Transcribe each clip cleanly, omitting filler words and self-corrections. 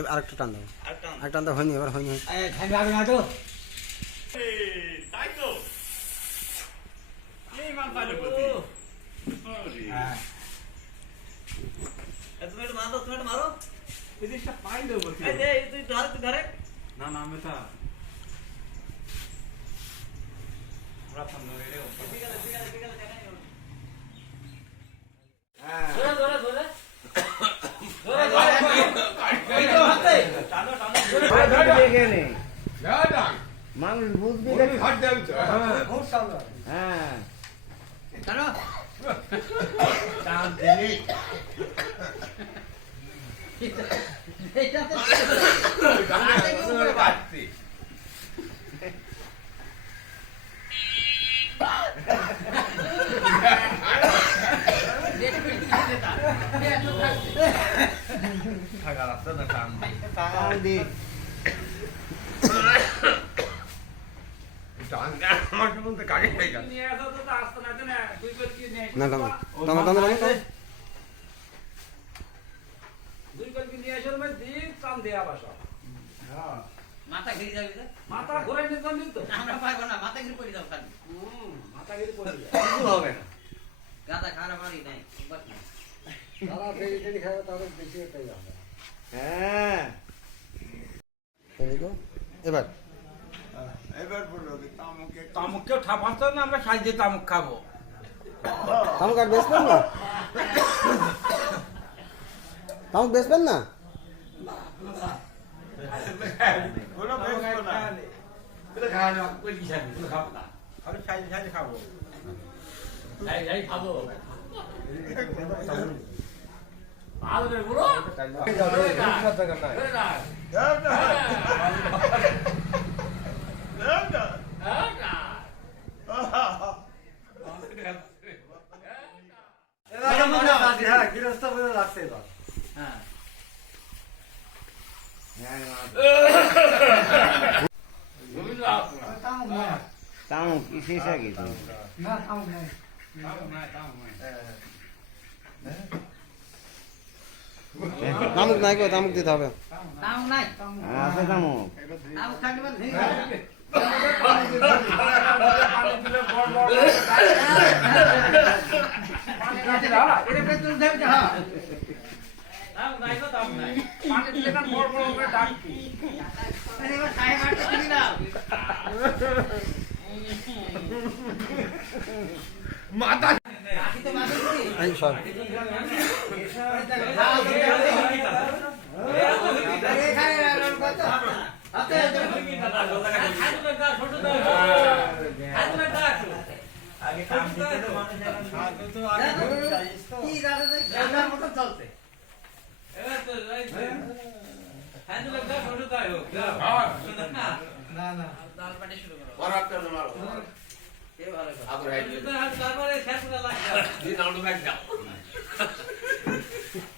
এবার আরেকটা টান দাও, আরেকটা টান দাও। হয়নি, এবার হয়নি। তাই তো এই মাল পাইলো প্রতি তুমি একটু মারো, তুমি একটু মারো। এই জিনিসটা পাইলো প্রতি। তুই ধরে, তুই ধরে। না না আমি তা রাতাম না রে। ঠিক আছে, ঠিক আছে, ঠিক আছে, দেখাই হবে। হ্যাঁ ধরে, ধরে, ধরে। ধরে, টানো, টানো। মানুষ বুঝবি খুব সামনে। হ্যাঁ টানো। টান দিলি এটা তো বাড়তি থাকা রাস্তা না টান দি টান আমার মধ্যে কাকে হয়ে গেল নিয়ে আসো তো আসতে না না দুই কল কি নিয়ে না টানো টানো টানো টানো। দুই কল কি নিয়ে আসো মানে দিন কাম দেয়া বাসা। হ্যাঁ মাথা ঘিরে যাবে তো, মাথা ঘুরে নিতে পারবি তো? আমরা পারবো না, মাথা ঘিরে পড়ে যাবো খালি। মাথা ঘিরে পড়ে যাবে, কিছু হবে না গাদা খারাপ পারি নাই বাস না। সারা ফেরি ফেরি খাবে তাহলে বেশি এটাই হবে। হ্যাঁ এবার এবার বলো তামুককেও ঠাপাতো না, আমরা সাইজে তামুক খাবো। তামুক আর বেচবেন না? তামুক বেচবেন না? কোনো বেচবো না। এটা খাওয়া না, কই কি খাবি? তুমি খাবো না। আমি সাইজে সাইজে খাবো। যাই যাই খাবো। ভালো রে বুড়ো। ধরে না। দাও না। দাও না। হ্যাঁ গৃহস্থ বলে লাগছে এবার। হ্যাঁ তামুক কিসে গেছে? তামুক নাই কো, তামুক দিতে হবে। নাম নাই, আছে তামুক। নাম থাকবে না। এটা পেট্রোল দেবে না। নাম নাই তো দাম নাই। পানি দিলে না বড় বড় করে ডাকবি। আরে এবার খাই মারতে দিবি না। মাথা রাখি তো মারতে দিবি। এই সব আগে কাম দিতে তো মানুষ তো আগে কি দাদা জানার মতো চলতে এবার তো হ্যাঁ তো লাগা ছোট তাই হোক না না দাল পাটি শুরু করো বরাবর তো মারো কে ভালো করে আবার হাইড তারপরে শেষ করে লাগা দিন আউট ব্যাক দাও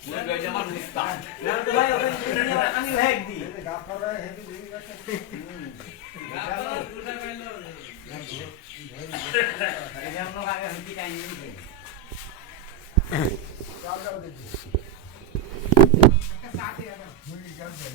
মুই গাইছে আমার নিস্তা না তো ভাই ওখানে আমি হ্যাক দি গাফারা হেভি দিন গেছে। গাফারা পুরা গেল এই আমরা আগে হিন্দি কাহিনী নিয়ে চাল দাও দেখি। মুই গাইছে